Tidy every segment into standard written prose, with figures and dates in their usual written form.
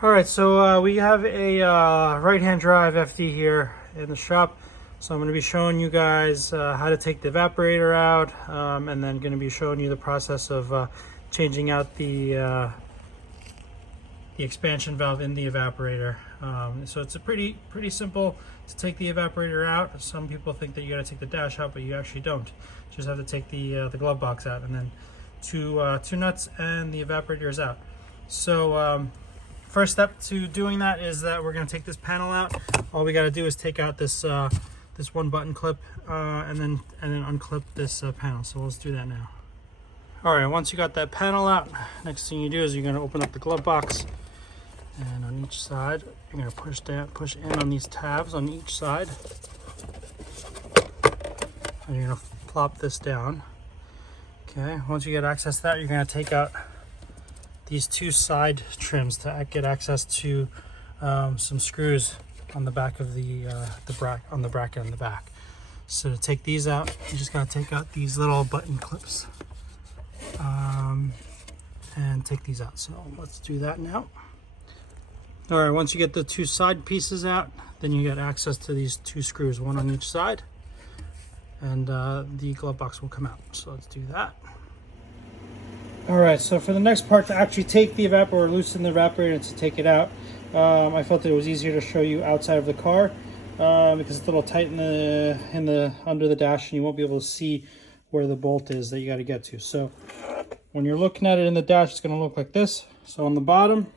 All right, so we have a right-hand drive FD here in the shop. So I'm going to be showing you guys how to take the evaporator out, and then going to be showing you the process of changing out the expansion valve in the evaporator. So it's a pretty simple to take the evaporator out. Some people think that you got to take the dash out, but you actually don't. You just have to take the glove box out, and then two nuts, and the evaporator is out. So first step to doing that is that we're going to take this panel out. All we got to do is take out this this one button clip and then unclip this panel. So let's do that now. All right, once you got that panel out, next thing you do is you're going to open up the glove box, and on each side you're going to push in on these tabs on each side, and you're going to plop this down. Okay, once you get access to that, you're going to take out these two side trims to get access to some screws on the back of the bracket on the back. So to take these out, you just got to take out these little button clips and take these out. So let's do that now. All right, once you get the two side pieces out, then you get access to these two screws, one on each side, and the glove box will come out. So let's do that. All right, so for the next part, to actually take the evaporator, loosen the evaporator, and to take it out, I felt it was easier to show you outside of the car because it's a little tight in the under the dash, and you won't be able to see where the bolt is that you got to get to. So when you're looking at it in the dash, it's going to look like this. So on the bottom,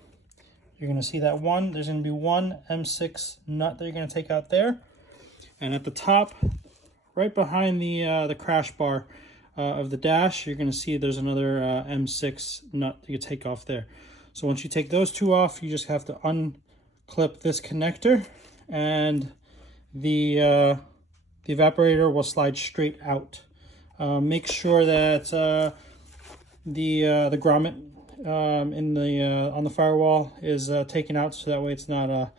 you're going to see that there's going to be one M6 nut that you're going to take out there, and at the top, right behind the crash bar of the dash, you're going to see there's another M6 nut that you take off there. So once you take those two off, you just have to unclip this connector, and the evaporator will slide straight out. Make sure that the grommet on the firewall is taken out, so that way it's not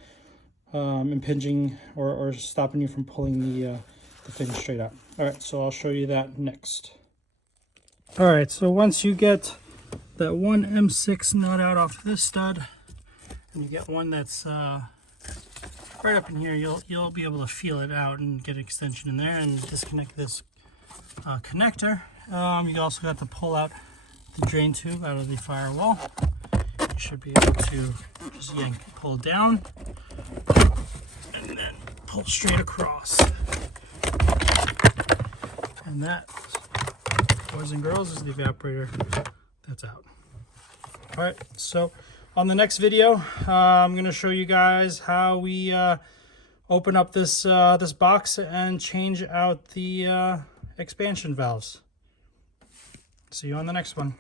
impinging or stopping you from pulling the thing straight out. All right, so I'll show you that next. All right, so once you get that one M6 nut out off this stud, and you get one that's right up in here, you'll be able to feel it out and get an extension in there and disconnect this connector. You also got to pull out the drain tube out of the firewall. You should be able to just pull down and then pull straight across. And that, boys and girls, is the evaporator that's out. All right, so on the next video, I'm going to show you guys how we open up this this box and change out the expansion valves. See you on the next one.